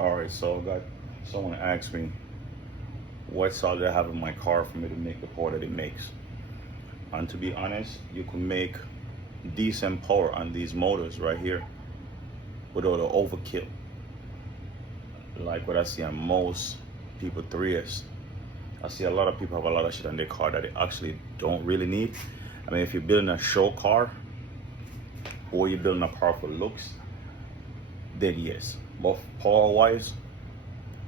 All right, so I got someone asked me what salt did I have in my car for me to make the power that it makes. And to be honest, you can make decent power on these motors right here without the overkill. Like what I see on most people 3S. I see a lot of people have a lot of shit on their car that they actually don't really need. I mean, if you're building a show car or you're building a car for looks, then yes. But power wise,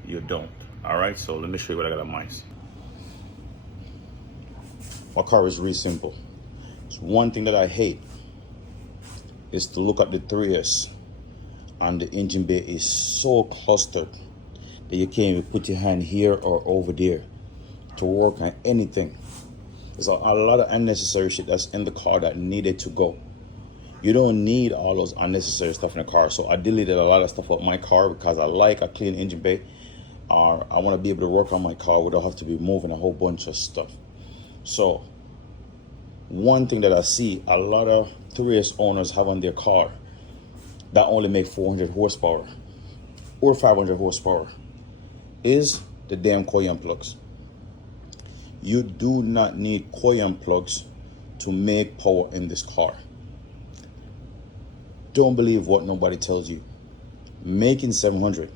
you don't. All right, so let me show you what I got on mine. My car is really simple. It's one thing that I hate is to look at the 3S and the engine bay is so clustered that you can't even put your hand here or over there to work on anything. There's a lot of unnecessary shit that's in the car that needed to go. You don't need all those unnecessary stuff in the car. So I deleted a lot of stuff out my car because I like a clean engine bay. I want to be able to work on my car without have to be moving a whole bunch of stuff. So one thing that I see a lot of 3S owners have on their car that only make 400 horsepower or 500 horsepower is the damn coil plugs. You do not need coil plugs to make power in this car. Don't believe what nobody tells you. Making 700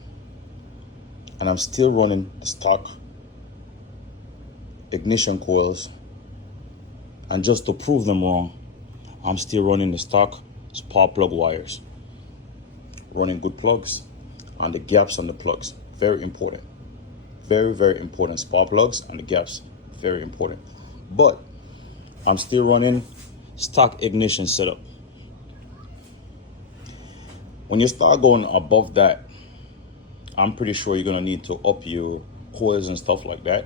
and I'm still running the stock ignition coils, and just to prove them wrong, I'm still running the stock spark plug wires. Running good plugs and the gaps on the plugs. Very important. Very, very important. Spark plugs and the gaps. Very important. But I'm still running stock ignition setup. When you start going above that, I'm pretty sure you're gonna need to up your coils and stuff like that.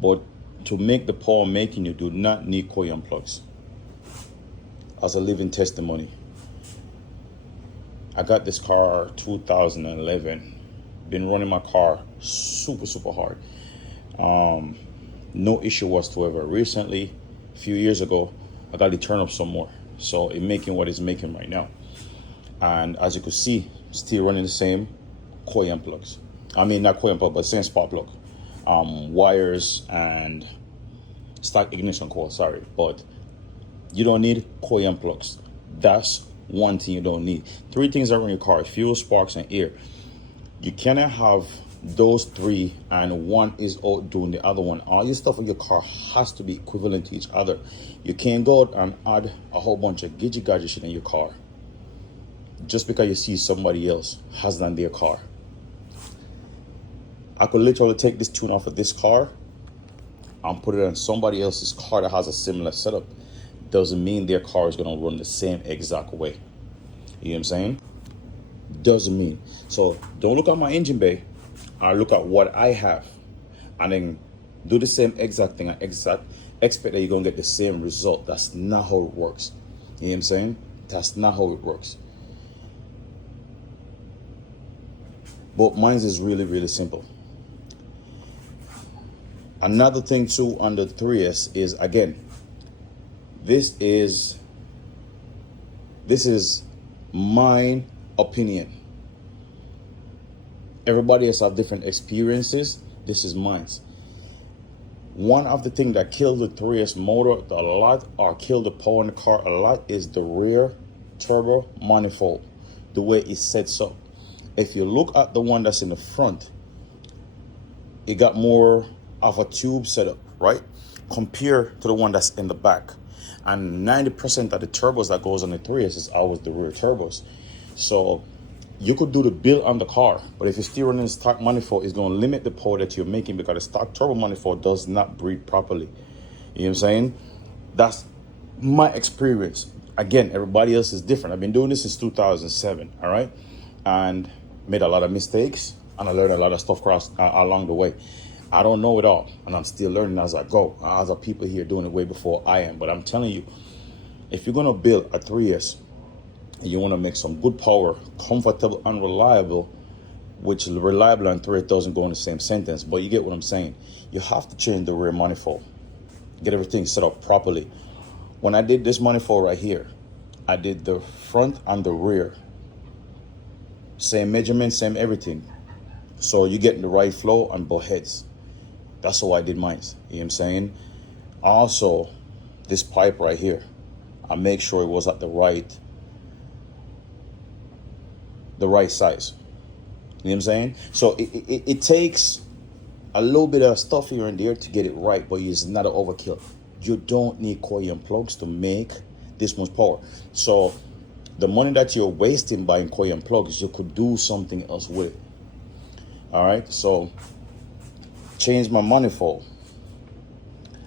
But to make the power making, you do not need coil plugs. As a living testimony, I got this car 2011. Been running my car super hard. No issue whatsoever. Recently, a few years ago, I got to turn up some more. So it's making what it's making right now. And as you can see, still running the same coil plugs. I mean, not coil plug, but same spark plug. Wires and stock ignition coil, sorry. But you don't need coil plugs. That's one thing you don't need. Three things that run your car: fuel, sparks, and air. You cannot have those three and one is outdoing the other one. All your stuff in your car has to be equivalent to each other. You can't go out and add a whole bunch of gadget shit in your car just because you see somebody else has it on their car. I could literally take this tune off of this car and put it on somebody else's car that has a similar setup. Doesn't mean their car is going to run the same exact way. You know what I'm saying? Doesn't mean. So don't look at my engine bay. I look at what I have and then do the same exact thing and expect that you're going to get the same result. That's not how it works. You know what I'm saying? That's not how it works. But mine is really simple. Another thing too on the 3S is, again, this is my opinion. Everybody else have different experiences. This is mine. One of the things that killed the 3S motor a lot, or killed the power in the car a lot, is the rear turbo manifold, the way it sets up. If you look at the one that's in the front, it got more of a tube setup, right? Compared to the one that's in the back. And 90% of the turbos that goes on the 3S is always the rear turbos. So you could do the build on the car, but if you're still running the stock manifold, it's going to limit the power that you're making because the stock turbo manifold does not breathe properly. You know what I'm saying? That's my experience. Again, everybody else is different. I've been doing this since 2007, all right? And made a lot of mistakes, and I learned a lot of stuff along the way. I don't know it all, and I'm still learning as I go. Other people here doing it way before I am. But I'm telling you, if you're going to build a 3S, and you want to make some good power, comfortable and reliable, which reliable and 3S doesn't go in the same sentence, but you get what I'm saying. You have to change the rear manifold, get everything set up properly. When I did this manifold right here, I did the front and the rear. Same measurement, same everything. So you're getting the right flow on both heads. That's how I did mine. You know what I'm saying? Also, this pipe right here, I make sure it was at the right size. You know what I'm saying? So it takes a little bit of stuff here and there to get it right, but it's not an overkill. You don't need coil plugs to make this much power. So the money that you're wasting buying coil plugs, you could do something else with it. All right, so change my manifold.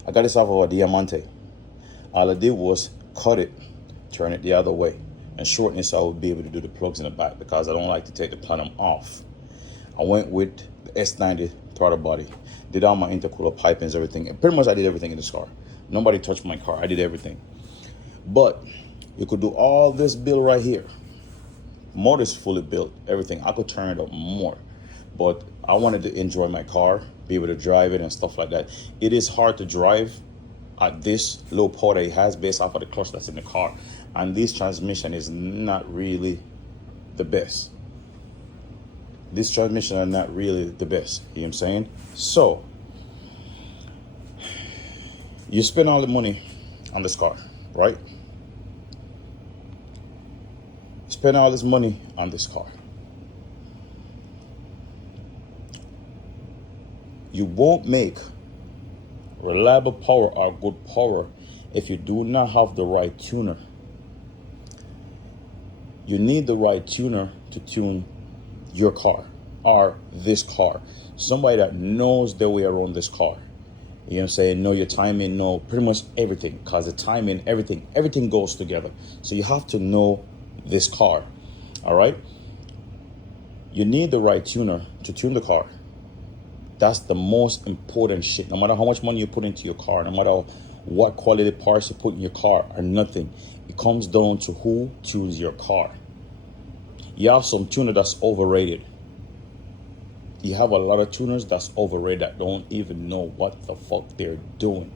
I got this off of a Diamante. All I did was cut it, turn it the other way, and shorten it so I would be able to do the plugs in the back because I don't like to take the platinum off. I went with the S90 throttle body, did all my intercooler pipings, everything. And pretty much I did everything in this car. Nobody touched my car. I did everything. But you could do all this build right here. Motor's fully built, everything. I could turn it up more. But I wanted to enjoy my car, be able to drive it and stuff like that. It is hard to drive at this low power that it has based off of the clutch that's in the car. And this transmission is not really the best. This transmission are not really the best. You know what I'm saying? So, you spend all the money on this car, right? Spend all this money on this car. You won't make reliable power or good power if you do not have the right tuner. You need the right tuner to tune your car or this car. Somebody that knows their way around this car. You know what I'm saying? Know your timing, know pretty much everything. Because the timing, everything goes together. So you have to know this car. All right? You need the right tuner to tune the car. That's the most important shit. No matter how much money you put into your car, no matter what quality parts you put in your car or nothing, it comes down to who tunes your car. You have some tuner that's overrated. You have a lot of tuners that's overrated that don't even know what the fuck they're doing.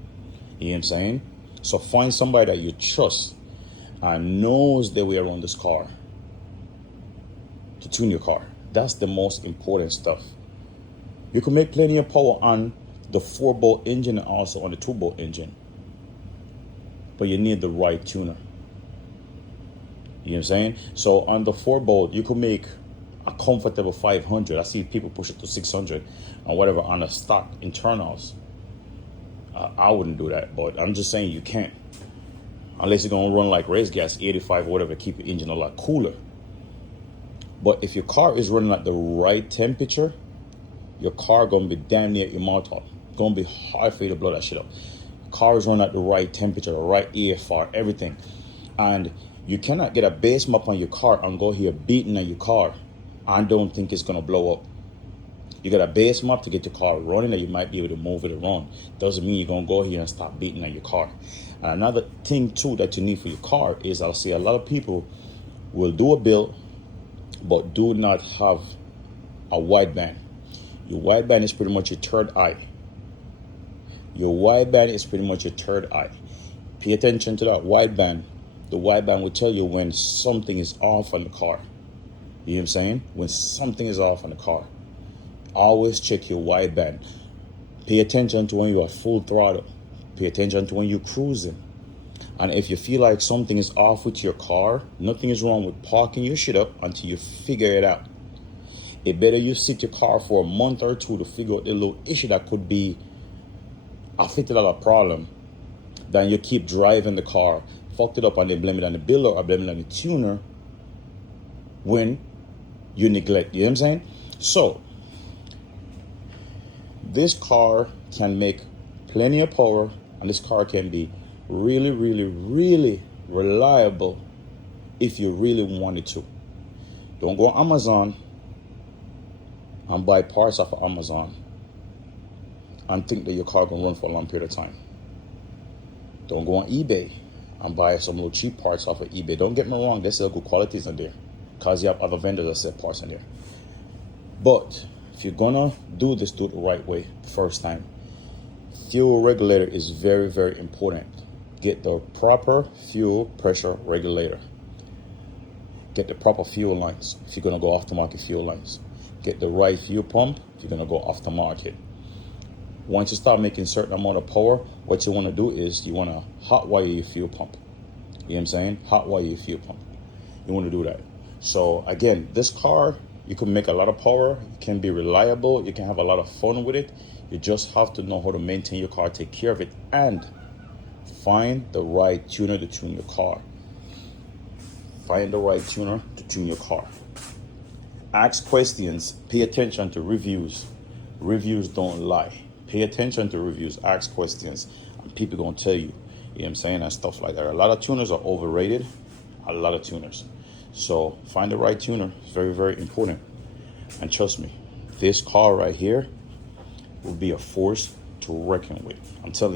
You know what I'm saying? So find somebody that you trust and knows their way around this car to tune your car. That's the most important stuff. You can make plenty of power on the 4-bolt engine and also on the 2-bolt engine. But you need the right tuner. You know what I'm saying? So on the 4-bolt, you could make a comfortable 500. I see people push it to 600 or whatever on the stock internals. I wouldn't do that, but I'm just saying you can't. Unless you're going to run like race gas, 85 or whatever, keep your engine a lot cooler. But if your car is running at the right temperature, your car going to be damn near immortal. Going to be hard for you to blow that shit up. Car is running at the right temperature, the right EFR, everything. And you cannot get a base map on your car and go here beating on your car and don't think it's going to blow up. You got a base map to get your car running and you might be able to move it around. Doesn't mean you're going to go here and start beating on your car. And another thing too that you need for your car is I'll see a lot of people will do a build but do not have a wideband. Your wideband is pretty much your third eye. Your wideband is pretty much your third eye. Pay attention to that wideband. The wideband will tell you when something is off on the car. You know what I'm saying? When something is off on the car. Always check your wideband. Pay attention to when you are full throttle. Pay attention to when you're cruising. And if you feel like something is off with your car, nothing is wrong with parking your shit up until you figure it out. It better you sit your car for a month or two to figure out the little issue that could be a $50 problem than you keep driving the car, fucked it up and then blame it on the builder or blame it on the tuner when you neglect. You know what I'm saying? So, this car can make plenty of power and this car can be really, really, really reliable if you really wanted to. Don't go on Amazon and buy parts off of Amazon and think that your car can run for a long period of time. Don't go on eBay and buy some little cheap parts off of eBay. Don't get me wrong, there's still good qualities in there because you have other vendors that sell parts in there. But if you're gonna do this, do it the right way the first time. Fuel regulator is very, very important. Get the proper fuel pressure regulator. Get the proper fuel lines if you're gonna go off the market fuel lines. get the right fuel pump, you're gonna go off the market. Once you start making certain amount of power, what you want to do is you want to hot wire your fuel pump. You know what I'm saying? Hot wire your fuel pump. You want to do that. So again, this car, you can make a lot of power. It can be reliable. You can have a lot of fun with it. You just have to know how to maintain your car, take care of it, and find the right tuner to tune your car. Find the right tuner to tune your car. Ask questions. Pay attention to reviews. Reviews don't lie. Pay attention to reviews. Ask questions. And people gonna tell you. You know what I'm saying? And stuff like that. A lot of tuners are overrated. A lot of tuners. So find the right tuner. It's very, very important. And trust me, this car right here will be a force to reckon with. I'm telling you.